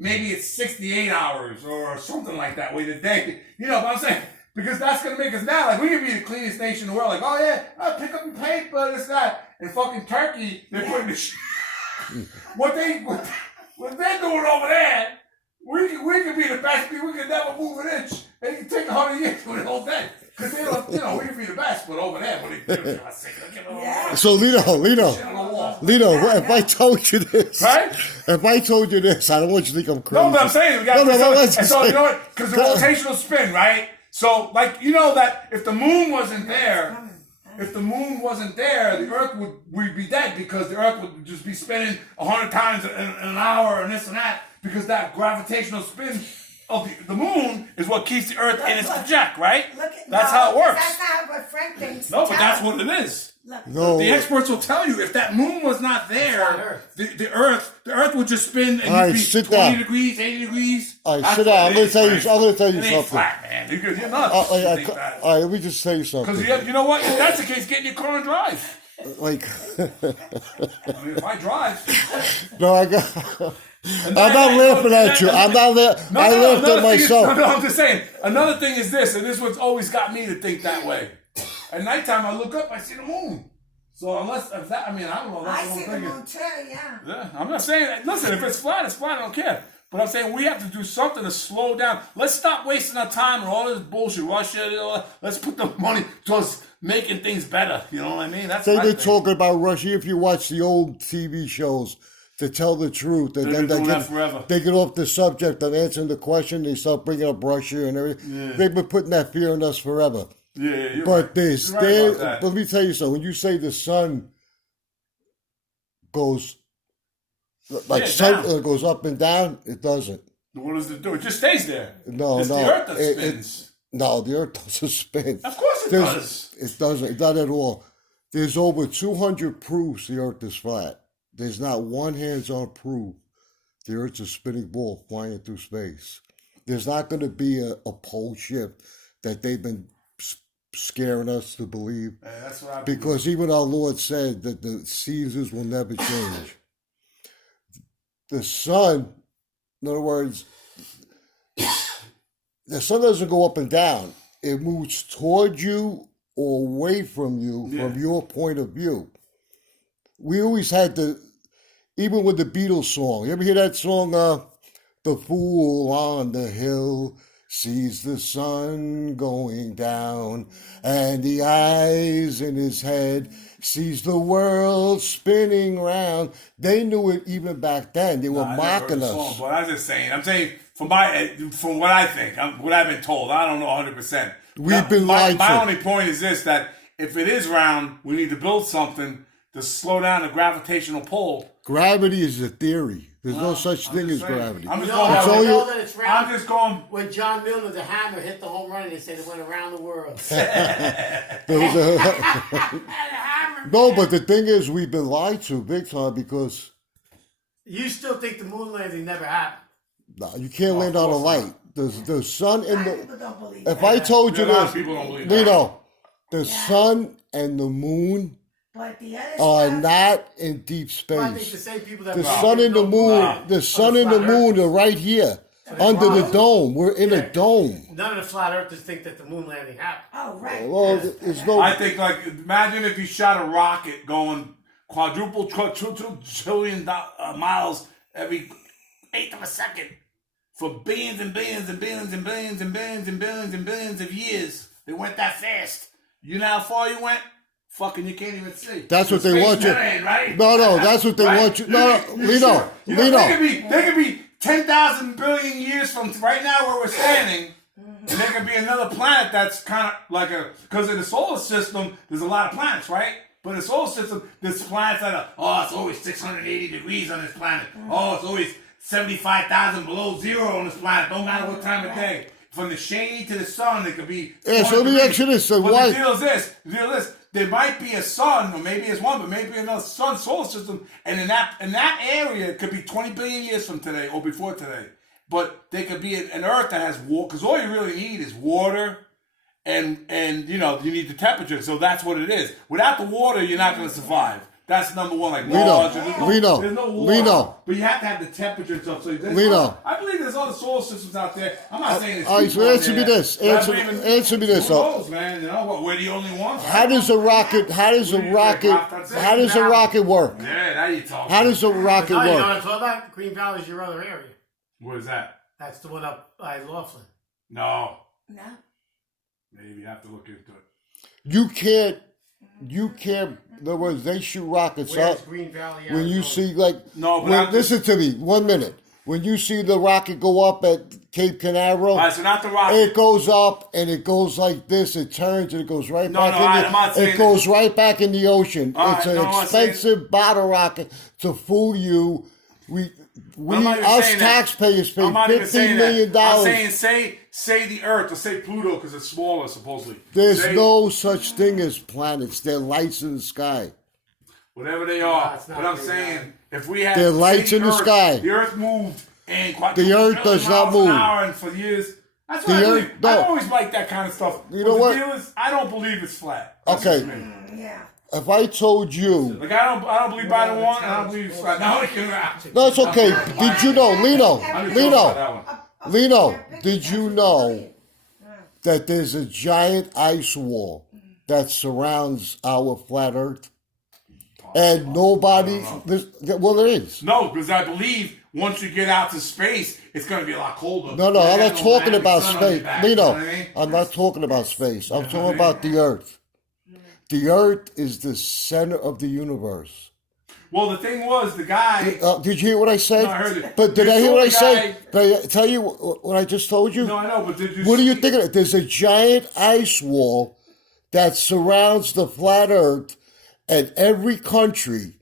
maybe it's 68 hours or something like that way the day. You know what I'm saying? Because that's gonna make us now like we can be the cleanest nation in the world. Like, oh yeah, pick up your paper, this that. And fucking Turkey, they're putting the shit. what they're doing over there, we could be the best. We could never move an inch. They can take 100 years for the whole thing. Because they don't, we could be the best, but over there, what they do, So Lino, if I told you this, right? If I told you this, I don't want you to think I'm crazy. No, but I'm saying we got to so you know what? Because the rotational spin, right? So like that if the moon wasn't there, the Earth would be dead because the Earth would just be spinning 100 times in an hour and this and that because that gravitational spin of the moon is what keeps the Earth in its trajectory, right? That's how it works. That's not what Frank thinks. No, but that's what it is. No. The experts will tell you if that moon was not there, the Earth would just spin and you'd be 20 degrees, 80 degrees. All right, sit down. I'm going to tell you something. It ain't flat, man. You're nuts. All right, let me just tell you something. Because you know what? If that's the case, get in your car and drive. Like, if I drive. No, I got. I'm not laughing at you. I'm not laughing. I laughed at myself. No, I'm just saying. Another thing is this, and this one's always got me to think that way. At nighttime, I look up, I see the moon. So I don't know. I see the moon too, yeah. Yeah, I'm not saying. Listen, if it's flat, it's flat. I don't care. But I'm saying we have to do something to slow down. Let's stop wasting our time on all this bullshit. Russia, let's put the money towards making things better. You know what I mean? That's what they're talking about Russia. If you watch the old TV shows, to tell the truth, and then they get off the subject of answering the question. They start bringing up Russia and everything. Yeah. They've been putting that fear in us forever. Yeah, you're but right. But let me tell you something. When you say the sun goes goes up and down, it doesn't. What does it do? It just stays there. No, it's the Earth that spins. No, the Earth doesn't spin. Of course it does. It doesn't. Not at all. There's over 200 proofs the Earth is flat. There's not one hands-on proof the Earth's a spinning ball flying through space. There's not going to be a pole shift that they've been scaring us to believe. That's what because even our Lord said that the seasons will never change. The sun, in other words, the sun doesn't go up and down. It moves toward you or away from you from your point of view. We always had even with the Beatles song. You ever hear that song, The Fool on the Hill sees the sun going down, and the eyes in his head sees the world spinning round. They knew it even back then. They were mocking us. Song, but I'm just saying. I'm saying from what I think, what I've been told. I don't know 100%. We've been lied to. My only point is this: that if it is round, we need to build something to slow down the gravitational pull. Gravity is a theory. There's no such thing as gravity. I'm just know that it's round. I'm just going. When John Milner, the hammer, hit the home run, they said it went around the world. No, but the thing is, we've been lied to big time because... You still think the moon landing never happened? No, you can't land on a light. The sun and the... People don't believe if that. I told you this... People don't believe the sun and the moon... But the are other not in deep space. Well, I think the same people that the sun and the moon, the sun and the moon are right here under the dome. We're in a dome. None of the flat earthers think that the moon landing happened. Oh, right. Well, there's no. I think imagine if you shot a rocket going quadruple trillion miles every eighth of a second for billions and billions and billions and billions and billions and billions and billions of years. They went that fast. You know how far you went? Fucking, you can't even see. That's what they want you. Right? No, that's what they want you. No, Lino. They could be 10,000 billion years from right now where we're standing, and there could be another planet that's kind of like because in the solar system, there's a lot of planets, right? But in the solar system, there's planets that are, it's always 680 degrees on this planet. Oh, it's always 75,000 below zero on this planet. Don't matter what time of day. From the shade to the sun, it could be. Yeah, so let me ask you this. So but why? The deal is this. There might be a sun, or maybe it's one, but maybe another sun solar system, and in that area, it could be 20 billion years from today or before today. But there could be an Earth that has water, because all you really need is water, and you need the temperature. So that's what it is. Without the water, you're not going to survive. That's number one. Like Lino, larger. There's no, Lino, there's no water. Lino. But you have to have the temperature and stuff. So Lino. I believe there's other solar systems out there. I'm not saying it's all right, so people answer out me there, this. but I Answer believe me this. Who knows, man? You know what? We're the only ones. How does a rocket work? Yeah, now you talking. How does a rocket Oh, you know what work? I'm talking about? Green Valley is your other area. What is that? That's the one up by Laughlin. No. No. Maybe you have to look into it. You can't, in other words, they shoot rockets Where's up Green Valley? when you Arizona? see like, No, but I'm listen to me, 1 minute. When you see the rocket go up at Cape Canaveral, All right, so not the rocket. it goes up and it goes like this. It turns and it goes right No, back no, I'm not in saying it goes right back in the ocean. All It's right, an no, I'm not saying- expensive bottle rocket to fool you. We I'm not even us saying that. taxpayers pay I'm not even $15 saying million. that. I'm saying say the Earth or say Pluto because it's smaller supposedly. There's Say no such thing as planets. They're lights in the sky. whatever they are. it's not But I'm Green saying if we had They're say lights in the Earth, sky. the Earth moved and The Earth does not move. And for years. That's The what I Earth- believe. no. I always like that kind of stuff. You But know the what? deal is, I don't believe it's flat. That's Okay. just me. Yeah. If I told you, Like I don't believe by the one. I don't believe it's flat. Now we can. no, it's okay. Did you know, Lino? I'm just joking about that one. Lino, did you know that there's a giant ice wall that surrounds our flat Earth? And nobody, well, there is. No, because I believe once you get out to space, it's going to be a lot colder. No, You I'm have not no talking magic about sun on your space. back, you Lino, know what I mean? I'm not talking about space. I'm talking about the Earth. The Earth is the center of the universe. Well, the thing was, the guy. Did you hear what I said? No, I heard it. But did You I hear saw what I the said? guy- Did I tell you what I just told you? No, I know, but did you? What do you see- think of it? There's a giant ice wall that surrounds the flat Earth, and every country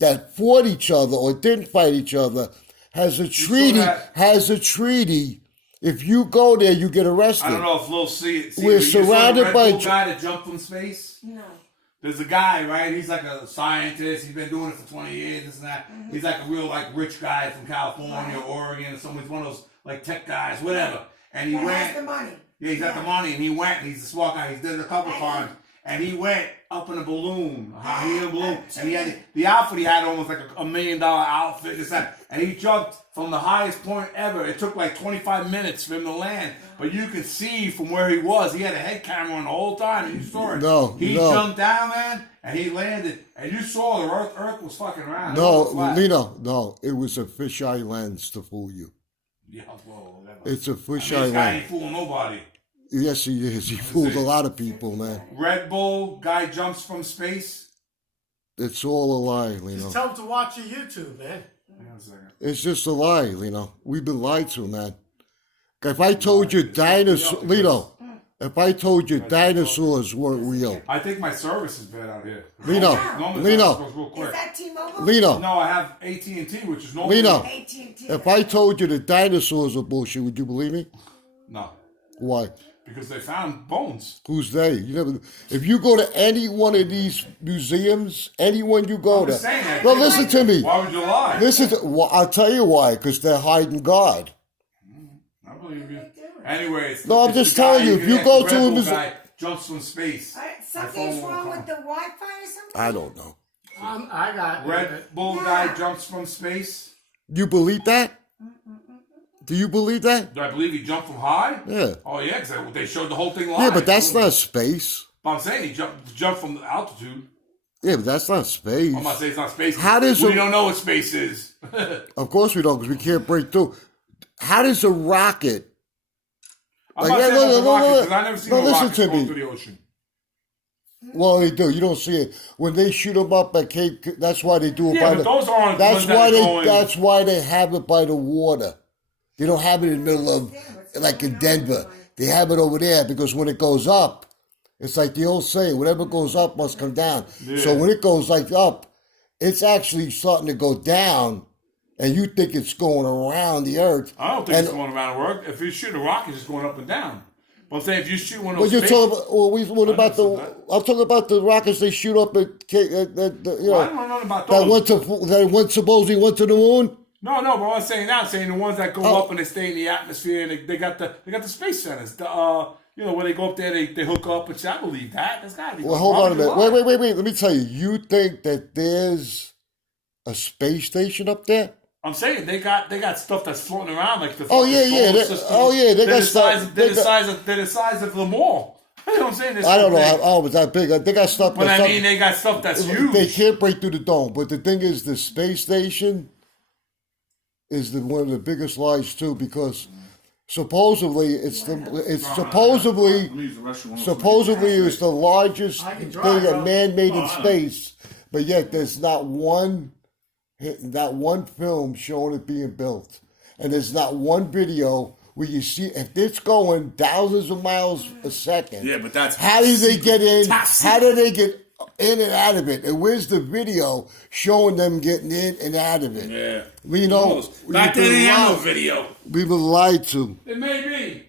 that fought each other or didn't fight each other has a treaty. that? Has a treaty. If you go there, you get arrested. I don't know if Lil see We're you saw the surrounded Red by Bull gi- guy that jumped from space. No. There's a guy, right? He's like a scientist. He's been doing it for 20 years, this and that. He's like a real, like, rich guy from California, Oregon, or somewhere. He's one of those, like, tech guys, whatever. And he That went. has the money. Yeah, he's got the money, and he went. And he's a smart guy. He's did it a couple times, and he went up in a balloon, a helium balloon, and he had the outfit. He had almost like $1 million outfit, this that, and he jumped from the highest point ever. It took like 25 minutes for him to land, but you could see from where he was. He had a head camera on the whole time, and you saw it. No, he no. jumped down, man, and he landed, and you saw the Earth was fucking round. It wasn't No, flat. Lino, no. It was a fisheye lens to fool you. Yeah, well, whatever. It's a I mean, fisheye this guy lens. ain't fooling nobody. Yes, he is. He fooled a lot of people, man. Red Bull guy jumps from space. It's all a lie, Lino. Just tell him to watch your YouTube, man. Hang on a second. It's just a lie, Lino. We've been lied to, man. If I told you dinosaurs, Lino, if I told you dinosaurs weren't real, I think my service is bad out here. Lino, Normally Lino. that goes real Is quick. that T-Mobile? Lino, No, I have AT&T, which is normally Lino. AT&T. if I told you the dinosaurs are bullshit, would you believe me? No, Why? because they found bones. Who's they? You never. If you go to any one of these museums, anyone you go I'm to, just saying that. no, listen to me. Why would you lie? Listen, well, I'll tell you why. Because they're hiding God. I believe you. Anyway, it's No, I'm it's just the guy, telling you, if can you ask go the to Red a Bull museum- guy jumps from space. Something's wrong with the Wi-Fi or something? I don't know. I got Red Bull Yeah. guy jumps from space. You believe that? Do you believe that? Do I believe he jumped from high? Yeah. Oh yeah, because they showed the whole thing live. Yeah, but that's not space. But I'm saying he jumped from the altitude. Yeah, but that's not space. I'm not saying it's not space. How does we a- don't know what space is? Of course we don't, because we can't break through. How does a rocket? I'm Like, not yeah, saying look, about look, rockets, look. 'cause I never seen No, no listen rockets to going me. through the ocean. Well, they do. You don't see it when they shoot them up at Cape. That's why they do it Yeah, by but the. those aren't That's ones that why are they. going- That's why they have it by the water. They don't have it in the middle of, like in Denver. They have it over there because when it goes up, it's like the old saying: whatever goes up must come down. So when it goes like up, it's actually starting to go down, and you think it's going around the Earth. I don't think And- it's going around the work. If you shoot a rocket, it's going up and down. But I'm saying if you shoot one of What those you space, talking about? Well, what about the? said that. I'm talking about the rockets they shoot up at, you Well, I know, don't know about that those. went supposedly went to the moon. No, but I'm saying that. I'm saying the ones that go Oh. up and they stay in the atmosphere and they got the space centers. You know, when they go up there, they hook up, which I believe that. That's gotta be. Well, hold on a minute. Wait. Let me tell you. You think that there's a space station up there? I'm saying they got stuff that's floating around like the. Oh yeah. They got stuff. They're the size of the mall. You know what I'm saying? I don't know how it was that big. They got stuff. But I mean, they got stuff that's huge. They can't break through the dome. But the thing is, the space station is one of the biggest lies too, because supposedly it's supposedly it's the largest thing a man made in space, but yet there's not one film showing it being built, and there's not one video where you see if it's going thousands of miles a second. Yeah, but that's how do they get in? How do they get in and out of it? And where's the video showing them getting in and out of it? Yeah, you know, back then they had no video. We were lied to. It may be.